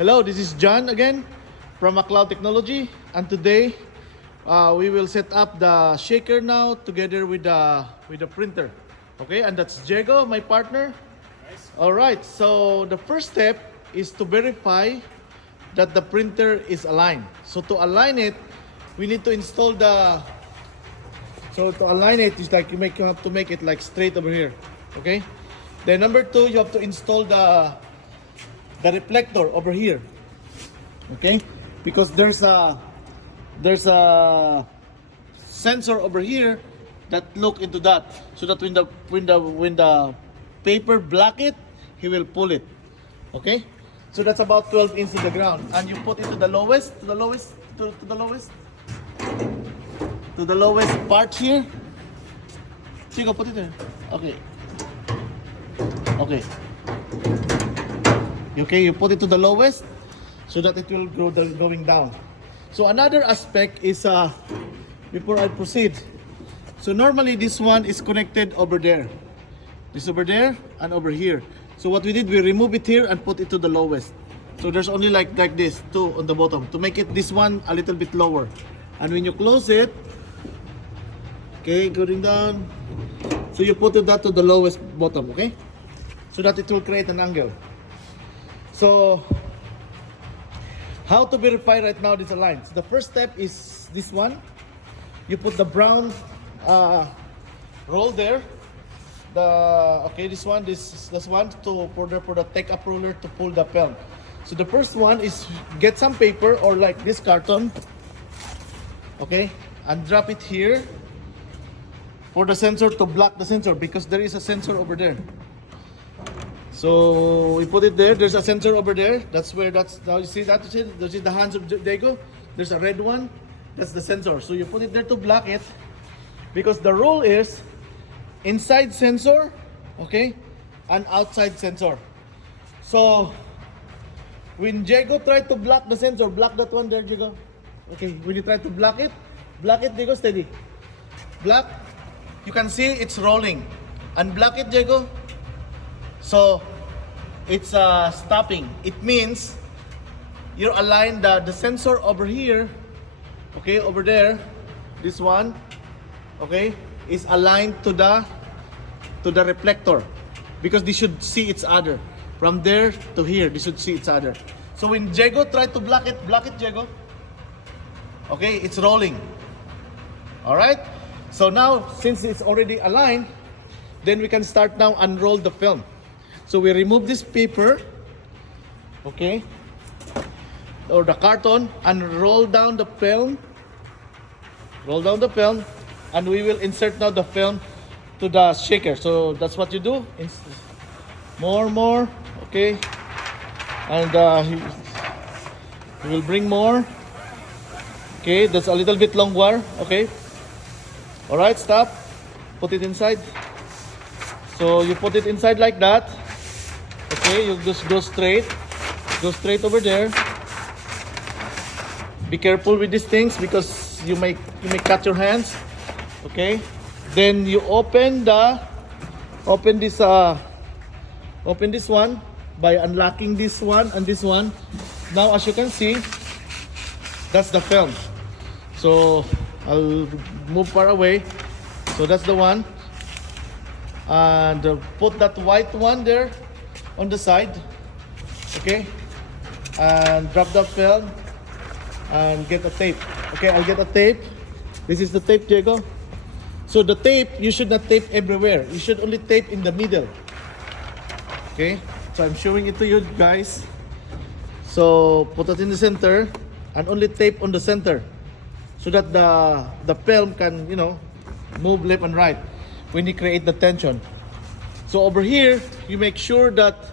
Hello, this is John again from McLaud Technology, and today we will set up the shaker now together with the printer. Okay, and that's Diego, my partner. Nice. All right, so the first step is to verify that the printer is aligned. So to align it, we need to install the. So to align it is like you have to make it like straight over here. Okay. Then number two, you have to install the reflector over here, okay, because there's a sensor over here that look into that, so that when the paper block it, he will pull it. Okay, so that's about 12 inches to the ground, and you put it to the lowest part here. Chico, put it there. Okay, you put it to the lowest so that it will go going down. So another aspect is before I proceed, so normally this one is connected over there, this over there and over here. So what we did, we remove it here and put it to the lowest. So there's only like this two on the bottom to make it this one a little bit lower. And when you close it, okay, going down, so you put that to the lowest bottom, okay, so that it will create an angle. So, how to verify right now this aligns? The first step is this one. You put the brown roll there. This one for the take up roller to pull the film. So the first one is get some paper or like this carton, okay, and drop it here for the sensor to block the sensor, because there is a sensor over there. So we put it there. There's a sensor over there. That's now you see that. You see the hands of Diego. There's a red one. That's the sensor. So you put it there to block it, because the rule is inside sensor, okay, and outside sensor. So when Diego tried to block the sensor, block that one there, Diego. Okay, when you try to block it, Diego, steady. Block. You can see it's rolling. Unblock it, Diego. So it's stopping. It means you align the sensor over here, okay, over there. This one, okay, is aligned to the reflector, because they should see each other. From there to here, they should see each other. So when Diego tried to block it, Diego. Okay, it's rolling. All right. So now, since it's already aligned, then we can start now unroll the film. So we remove this paper, okay, or the carton, and roll down the film. And we will insert now the film to the shaker. So that's what you do. More, okay, and you will bring more. Okay, that's a little bit long wire. Okay, all right, stop. Put it inside. So you put it inside like that. Okay, you just go straight over there. Be careful with these things, because you may cut your hands. Okay, then you open this one by unlocking this one and this one. Now, as you can see, that's the film. So I'll move far away. So that's the one, and put that white one there on the side, okay, and drop the film and get a tape. Okay, I'll get a tape. This is the tape, Diego. So the tape, you should not tape everywhere. You should only tape in the middle. Okay, so I'm showing it to you guys. So put it in the center and only tape on the center, so that the film can, move left and right when you create the tension. So over here, you make sure that,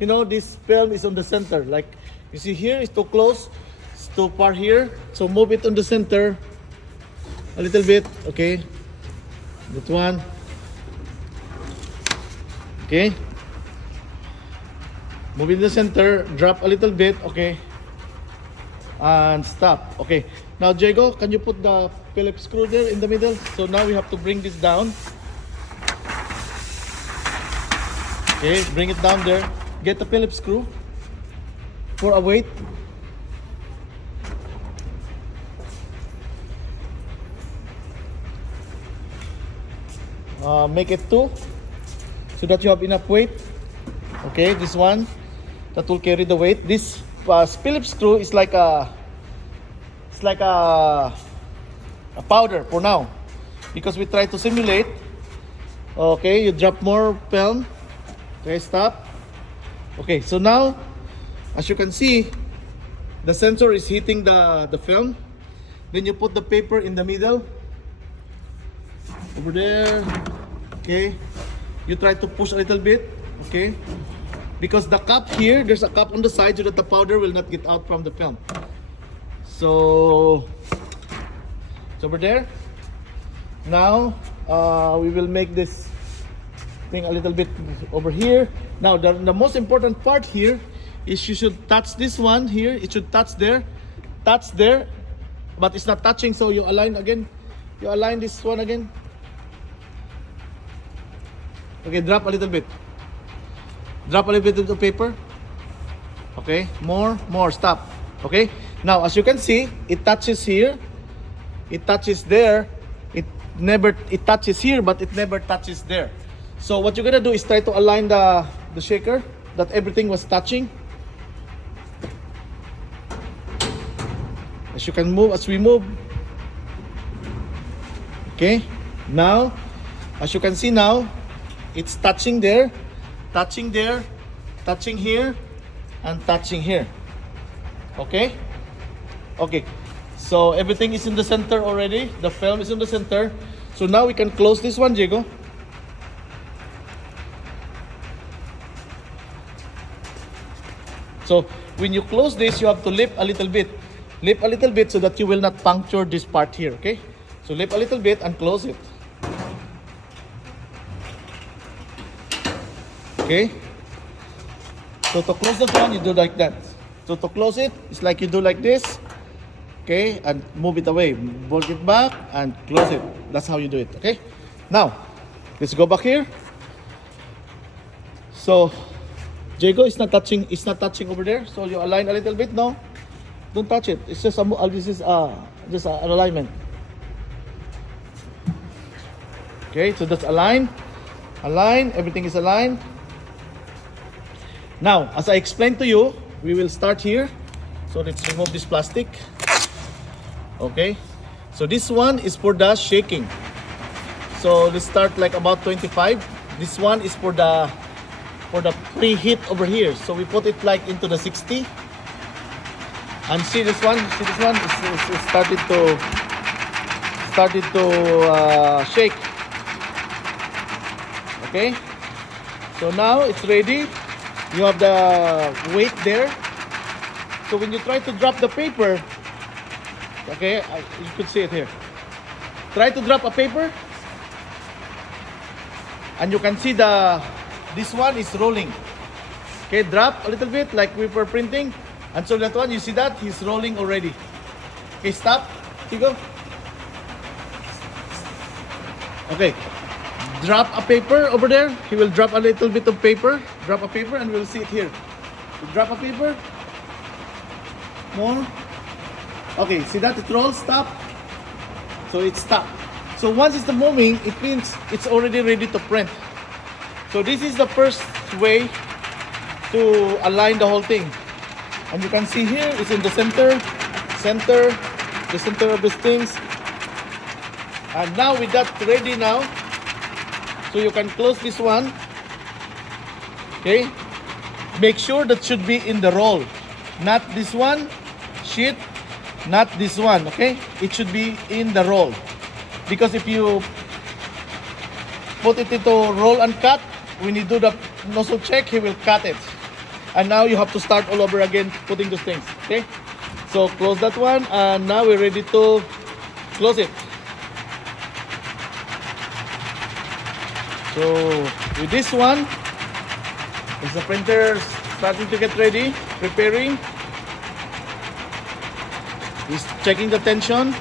this film is on the center. Like you see here, it's too close, it's too far here. So move it on the center a little bit, okay? That one. Okay. Move it in the center, drop a little bit, okay? And stop. Okay. Now, Diego, can you put the Phillips screw there in the middle? So now we have to bring this down. Okay, bring it down there. Get the Phillips screw. for a weight. Make it 2 so that you have enough weight. Okay, this one that will carry the weight. This Phillips screw is like a powder for now, because we try to simulate. Okay, you drop more film. Okay, stop. Okay, so now as you can see, the sensor is hitting the film. Then you put the paper in the middle over there. Okay, you try to push a little bit. Okay, because the cup here, there's a cup on the side so that the powder will not get out from the film. So it's over there. Now we will make this thing a little bit over here. Now the most important part here is you should touch this one here. It should touch there, but it's not touching. So you align again. You align this one again. Okay, drop a little bit. Drop a little bit of the paper. Okay, more, stop. Okay, now as you can see, it touches here, it touches there, it touches here, but it never touches there. So what you're gonna do is try to align the shaker that everything was touching. As you can move, as we move. Okay, now as you can see now, it's touching there, touching there, touching here, and touching here. Okay? Okay. So everything is in the center already. The film is in the center. So now we can close this one, Diego. So when you close this, you have to lift a little bit. Lift a little bit so that you will not puncture this part here, okay? So lift a little bit and close it. Okay? So to close this one, you do like that. So to close it, it's like you do like this. Okay? And move it away. Bolt it back and close it. That's how you do it, okay? Now, let's go back here. So, Diego is not touching over there. So you align a little bit, no? Don't touch it. It's just just an alignment. Okay, so that's align. Align, everything is aligned. Now, as I explained to you, we will start here. So let's remove this plastic. Okay. So this one is for the shaking. So let's start like about 25. This one is for the preheat over here. So we put it like into the 60. And see this one? See this one? It's started to shake. Okay. So now it's ready. You have the weight there. So when you try to drop the paper, okay, you could see it here. Try to drop a paper, and you can see this one is rolling. Okay, drop a little bit like we were printing, and so that one, you see that he's rolling already. Okay, stop. Tigo. Okay. Drop a paper over there. He will drop a little bit of paper. Drop a paper and we'll see it here. So drop a paper. More. Okay, see that? It rolls. Stop. So it's stopped. So once it's moving, it means it's already ready to print. So this is the first way to align the whole thing. And you can see here, it's in the center, the center of these things. And now with that ready now, so you can close this one. Okay. Make sure that should be in the roll. Not this one sheet, not this one. Okay. It should be in the roll. Because if you put it into roll and cut, when you do the nozzle check, he will cut it. And now you have to start all over again putting those things. Okay. So close that one, and now we're ready to close it. So with this one, is the printer starting to get ready, preparing. He's checking the tension.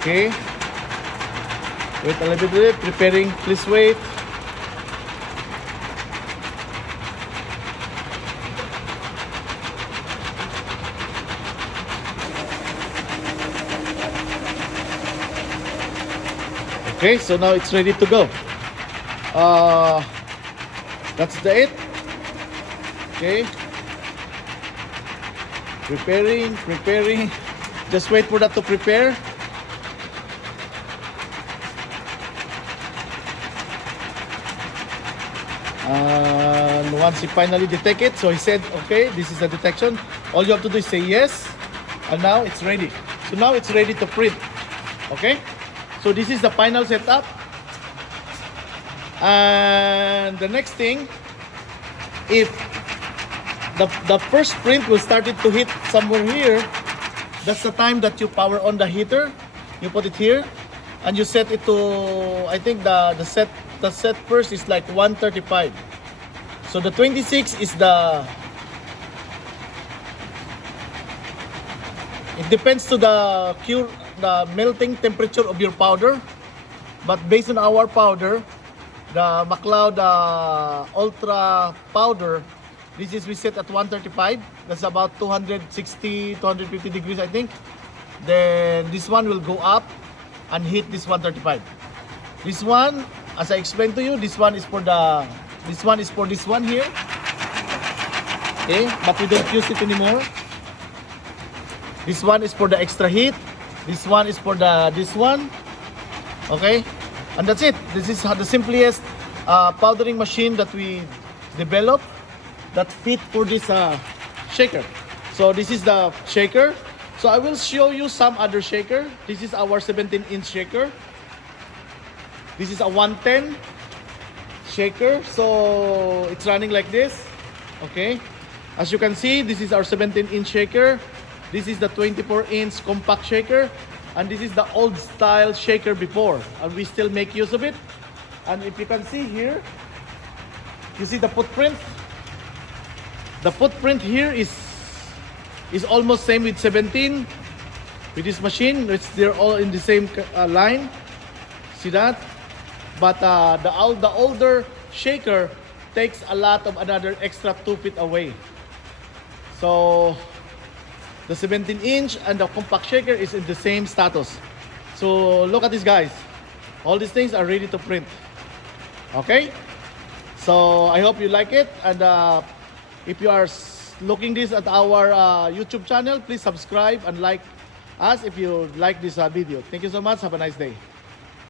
Okay. Wait a little bit, preparing, please wait. Okay, so now it's ready to go. That's the it. Okay. Preparing. Just wait for that to prepare. And once he finally detect it, so he said, okay, this is a detection. All you have to do is say yes. And now it's ready. So now it's ready to print. Okay. So this is the final setup. And the next thing, if the first print will start it to hit somewhere here, that's the time that you power on the heater. You put it here and you set it to, I think the set first is like 135. So the 26 is the, it depends to the melting temperature of your powder. But based on our powder, the McLaud Ultra powder, this is we set at 135. That's about 260, 250 degrees, I think. Then this one will go up and hit this 135. This one, as I explained to you, this one is for this one here. Okay, but we don't use it anymore. This one is for the extra heat. This one is for this one. Okay, and that's it. This is the simplest powdering machine that we developed that fit for this shaker. So this is the shaker. So I will show you some other shaker. This is our 17-inch shaker. This is a 110 shaker. So it's running like this. Okay, as you can see, this is our 17-inch shaker. This is the 24-inch compact shaker. And this is the old style shaker before, and we still make use of it. And if you can see here, you see the footprint. The footprint here is almost same with 17 with this machine. They're all in the same line. See that? But the older shaker takes a lot of another extra 2 feet away. So the 17-inch and the compact shaker is in the same status. So look at this, guys. All these things are ready to print. Okay? So I hope you like it. And if you are looking this at our YouTube channel, please subscribe and like us if you like this video. Thank you so much. Have a nice day.